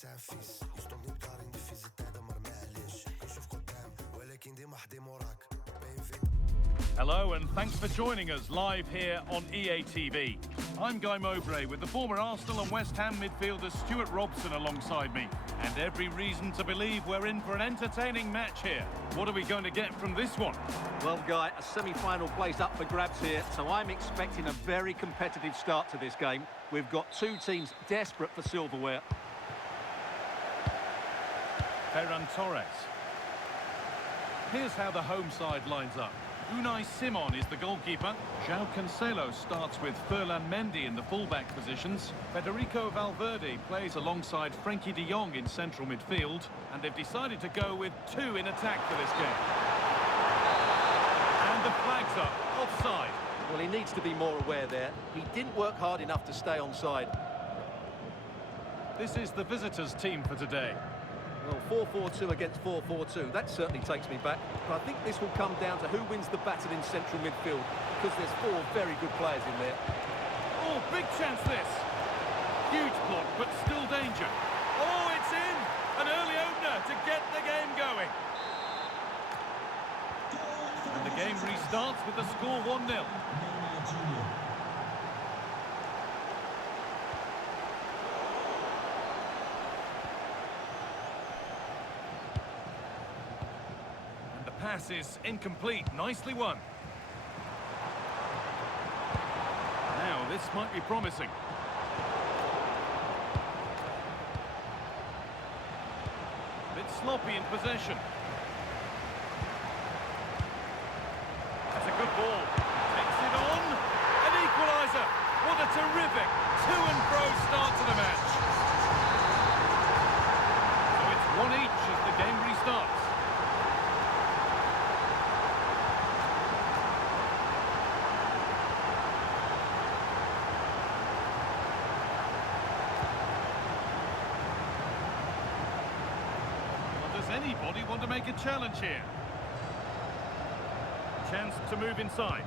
انسان فيس يصطدني بدار نفذ التهدمر معليش كنشوف قدام ولكن ديما حدي موراك. Hello and thanks for joining us live here on EA TV. I'm Guy Mowbray with the former Arsenal and West Ham midfielder Stuart Robson alongside me. And every reason to believe we're in for an entertaining match here. What are we going to get from this one? Well, Guy, a semi-final place up for grabs here, so I'm expecting a very competitive start to this game. We've got two teams desperate for silverware. Ferran Torres. Here's how the home side lines up. Unai Simon is the goalkeeper. João Cancelo starts with Ferland Mendy in the fullback positions. Federico Valverde plays alongside Frenkie de Jong in central midfield. And they've decided to go with two in attack for this game. And the flag's up, offside. Well, he needs to be more aware there. He didn't work hard enough to stay onside. This is the visitors' team for today. Well, 4-4-2 against 4-4-2, that certainly takes me back. But I think this will come down to who wins the battle in central midfield, because there's four very good players in there. Oh, big chance this. Huge block, but still danger. Oh, it's in! An early opener to get the game going. And the game restarts with the score 1-0. Pass is incomplete, nicely won. Now this might be promising. A bit sloppy in possession. That's a good ball. Takes it on. An equaliser. What a terrific to and fro start to the match. So it's 1 each as the game restarts. Anybody want to make a challenge here? Chance to move inside.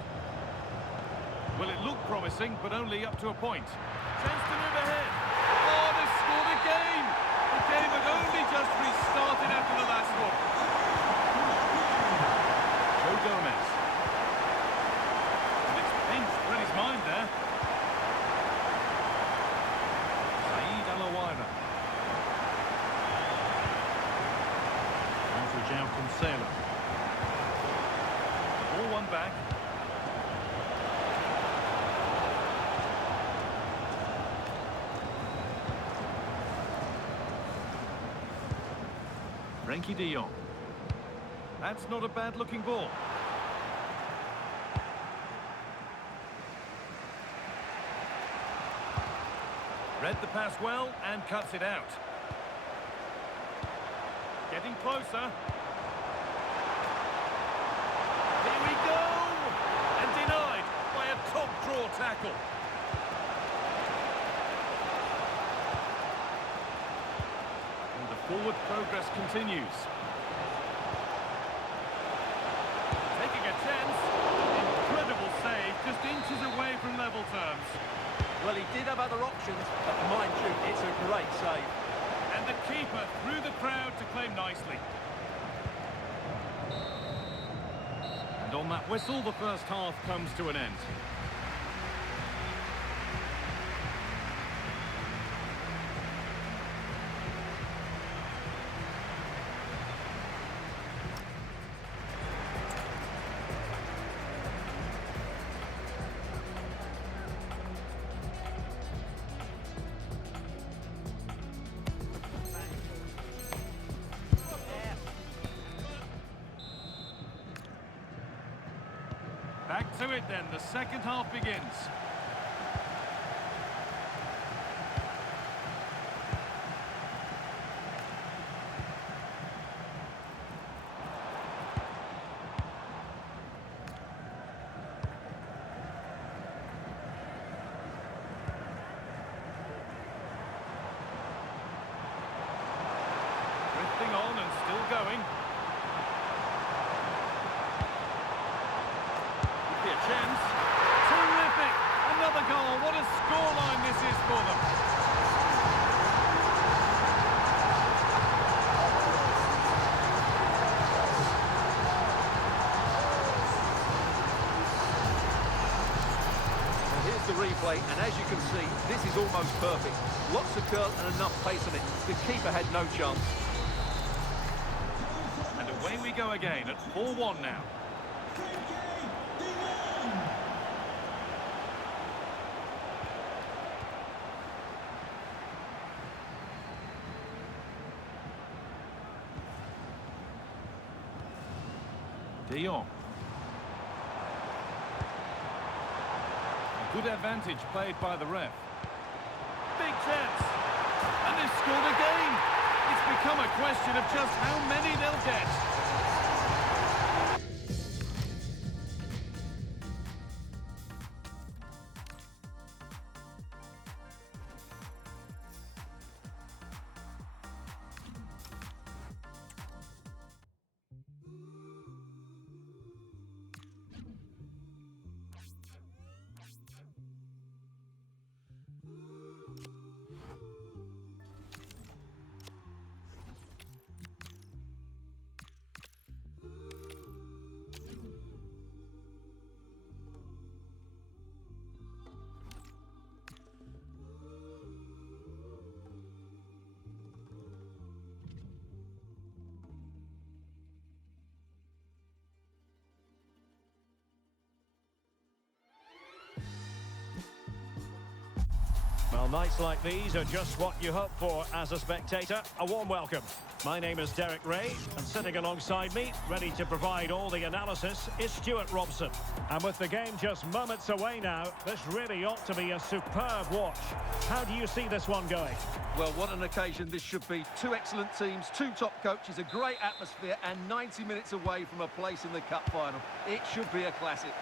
Well, it looked promising, but only up to a point. Chance to move ahead. Oh, they've scored again! The game had only just restarted after the last one. Joe Gomez. And it's Pinch read his mind there. Saeed Alawaira. João Cancelo. All one back. Frenkie de Jong. That's not a bad-looking ball. Read the pass well and cuts it out. Getting closer. Here we go! And denied by a top-draw tackle. And the forward progress continues. Taking a chance. Incredible save, just inches away from level terms. Well, he did have other options, but mind you, it's a great save. And the keeper through the crowd to claim nicely. And on that whistle, the first half comes to an end. Back to it then, the second half begins. Drifting on and still going. A chance. Terrific! Another goal. What a scoreline this is for them. the replay, and as you can see, this is almost perfect. Lots of curl and enough pace on it. The keeper had no chance. And away we go again at 4-1 now. De Jong. A good advantage played by the ref. Big chance. And they've scored again. It's become a question of just how many they'll get. Well, nights like these are just what you hope for as a spectator. A warm welcome. My name is Derek Ray, and sitting alongside me, ready to provide all the analysis, is Stuart Robson. And with the game just moments away now, this really ought to be a superb watch. How do you see this one going? Well, what an occasion this should be. Two excellent teams, two top coaches, a great atmosphere, and 90 minutes away from a place in the cup final. It should be a classic.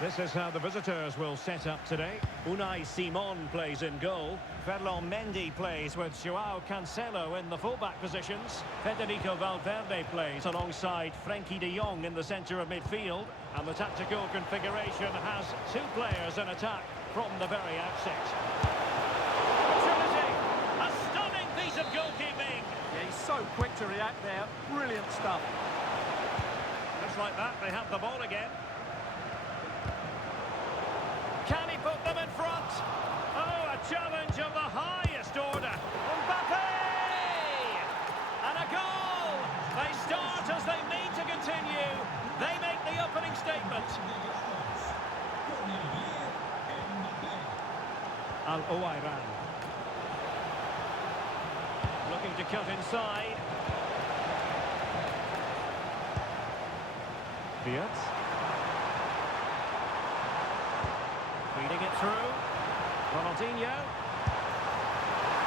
This is how the visitors will set up today. Unai Simon plays in goal. Ferland Mendy plays with Joao Cancelo in the fullback positions. Federico Valverde plays alongside Frenkie de Jong in the centre of midfield. And the tactical configuration has two players in attack from the very outset. Opportunity! A stunning piece of goalkeeping! Yeah, he's so quick to react there. Brilliant stuff. Just like that, they have the ball again. Can he put them in front? Oh, a challenge of the highest order. Mbappe! And a goal! They start as they mean to continue. They make the opening statement. Al-Owairan. Looking to cut inside. Viet. Feeding it through. Ronaldinho.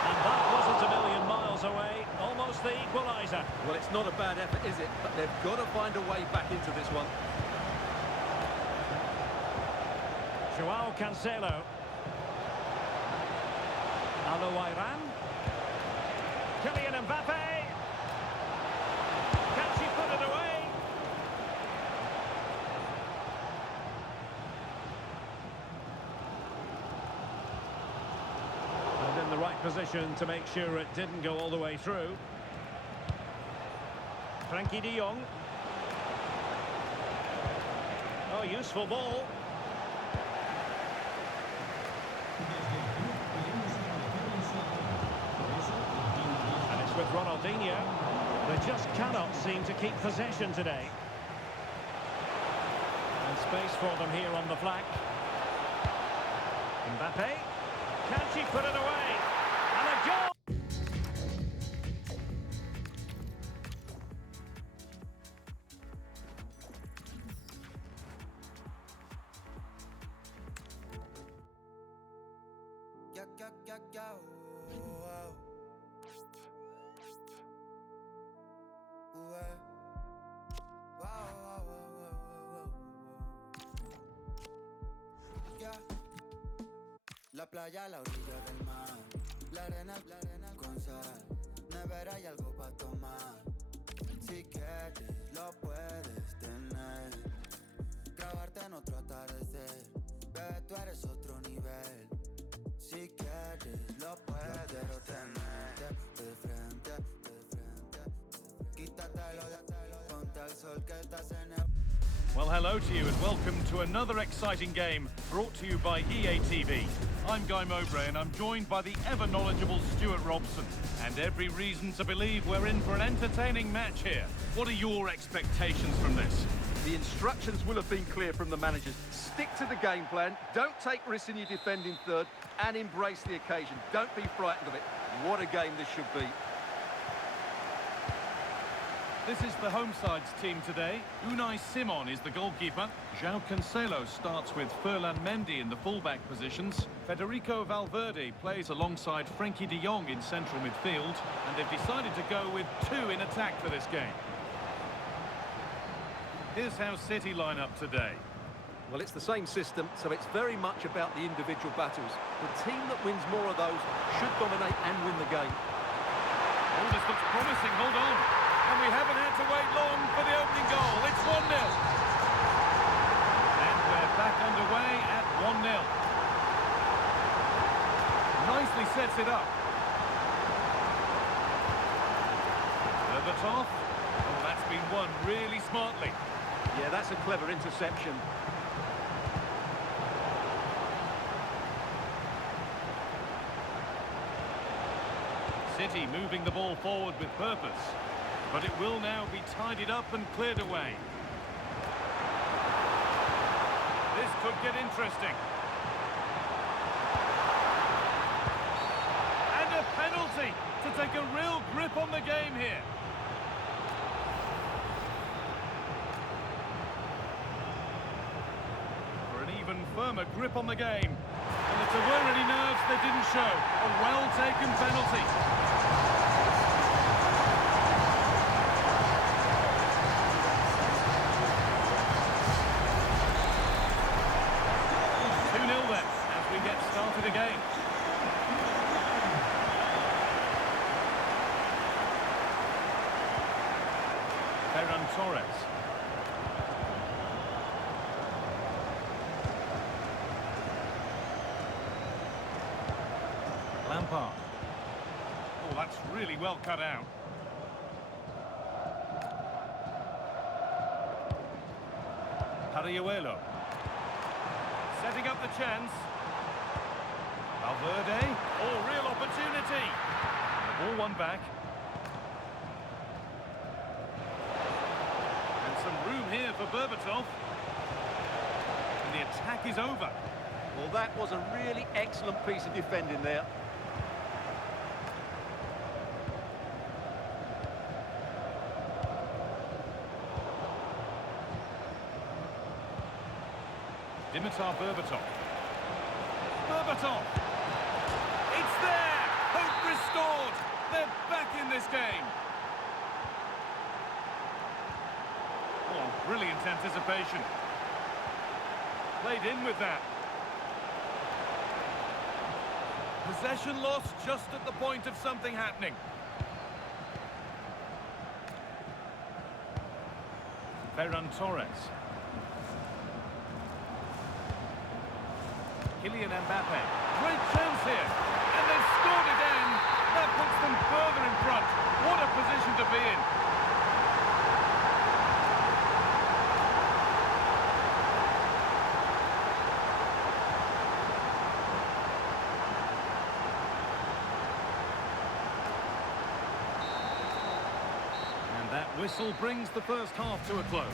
And that wasn't a million miles away. Almost the equaliser. Well, it's not a bad effort, is it? But they've got to find a way back into this one. Joao Cancelo. Al-Owairan. Kylian Mbappe. Can she put it away? And in the right position to make sure it didn't go all the way through. Frenkie de Jong. Oh, useful ball. And it's with Ronaldinho. They just cannot seem to keep possession today. And space for them here on the flank. Mbappe. Can she put it away? And a goal! La playa a la orilla del mar, la arena con sal, nevera y algo para tomar. Si quieres lo puedes tener, grabarte en otro atardecer, bebé tú eres otro nivel. Si quieres lo puedes tener, de frente, quítatelo, ponte al sol que estás en el... Well, hello to you and welcome to another exciting game brought to you by EA TV. I'm Guy Mowbray and I'm joined by the ever-knowledgeable Stuart Robson. And every reason to believe we're in for an entertaining match here. What are your expectations from this? The instructions will have been clear from the managers. Stick to the game plan, don't take risks in your defending third, and embrace the occasion. Don't be frightened of it. What a game this should be. This is the home side's team today. Unai Simon is the goalkeeper. João Cancelo starts with Ferland Mendy in the fullback positions. Federico Valverde plays alongside Frenkie de Jong in central midfield. And they've decided to go with two in attack for this game. Here's how City line up today. Well, it's the same system, so it's very much about the individual battles. The team that wins more of those should dominate and win the game. Oh, this looks promising. Hold on. And we haven't had to wait long for the opening goal. It's 1-0. And we're back underway at 1-0. Nicely sets it up. Berbatov. Oh, that's been won really smartly. Yeah, that's a clever interception. City moving the ball forward with purpose. But it will now be tidied up and cleared away. This could get interesting. And a penalty to take a real grip on the game here. For an even firmer grip on the game. And if there were any nerves, they didn't show. A well-taken penalty. 2-0 then, as we get started again. Ferran Torres. Lampard. Oh, that's really well cut out. Pariuelo. Setting up the chance. Valverde. Oh, real opportunity. The ball won back. And some room here for Berbatov. And the attack is over. Well, that was a really excellent piece of defending there. Dimitar Berbatov. Berbatov! It's there! Hope restored! They're back in this game! Oh, brilliant anticipation. Played in with that. Possession lost just at the point of something happening. Ferran Torres. Kylian Mbappe. Great chance here. And they've scored again. That puts them further in front. What a position to be in. And that whistle brings the first half to a close.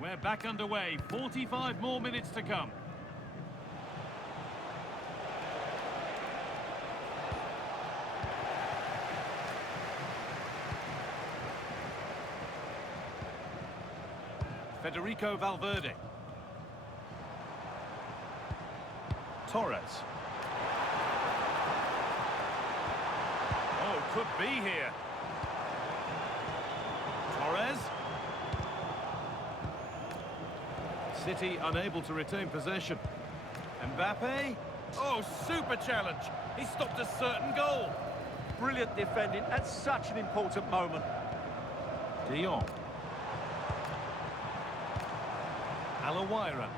We're back underway. 45 more minutes to come. Federico Valverde. Torres. Oh, could be here. Torres. City unable to retain possession. Mbappe. Oh, super challenge. He stopped a certain goal. Brilliant defending at such an important moment. De Jong. Alawaira.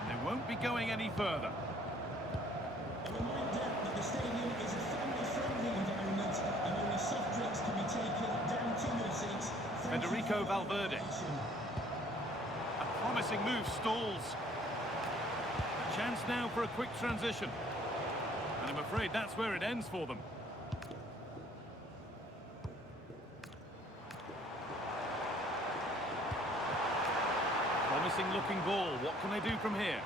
And they won't be going any further. A reminder that the stadium is a family-friendly environment and only soft drinks can be taken down to your seats. Federico Valverde. A promising move stalls. A chance now for a quick transition. And I'm afraid that's where it ends for them. Promising looking ball. What can they do from here?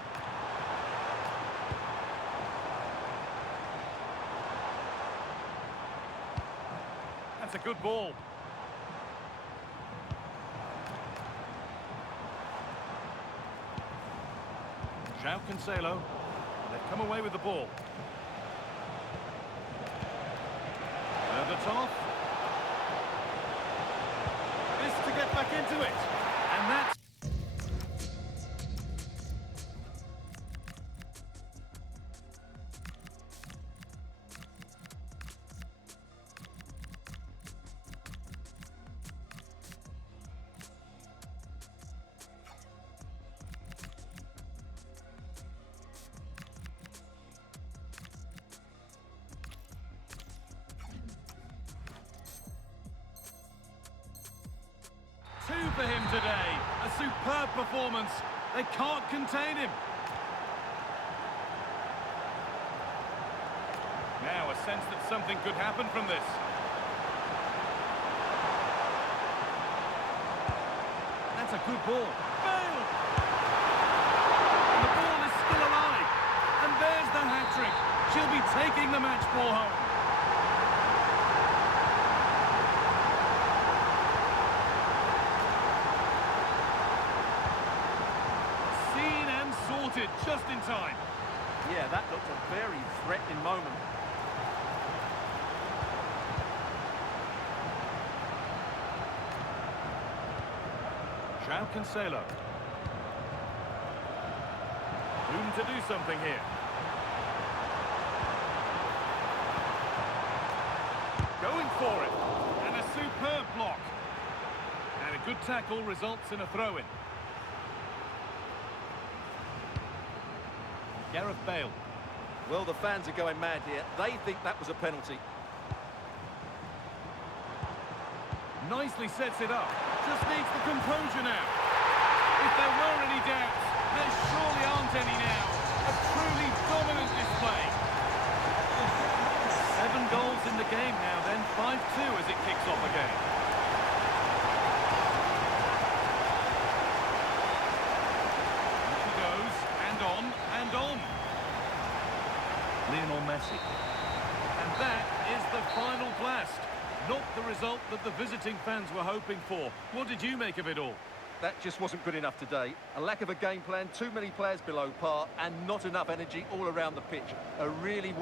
That's a good ball. João Cancelo. They've come away with the ball. Berbatov. This to get back into it. And that's... Two for him today. A superb performance. They can't contain him. Now a sense that something could happen from this. That's a good ball. Bale! The ball is still alive. And there's the hat-trick. She'll be taking the match ball home. Sorted just in time. Yeah, that looked a very threatening moment. João Cancelo. Room to do something here. Going for it. And a superb block. And a good tackle results in a throw-in. Gareth Bale. Well, the fans are going mad here. They think that was a penalty. Nicely sets it up. Just needs the composure now. If there were any doubts, there surely aren't any now. A truly dominant display. 7 goals in the game now then. 5-2 as it kicks off again. And she goes, and on, and on. Lionel Messi. And that is the final blast. Not the result that the visiting fans were hoping for. What did you make of it all? That just wasn't good enough today. A lack of a game plan, too many players below par, and not enough energy all around the pitch. A really...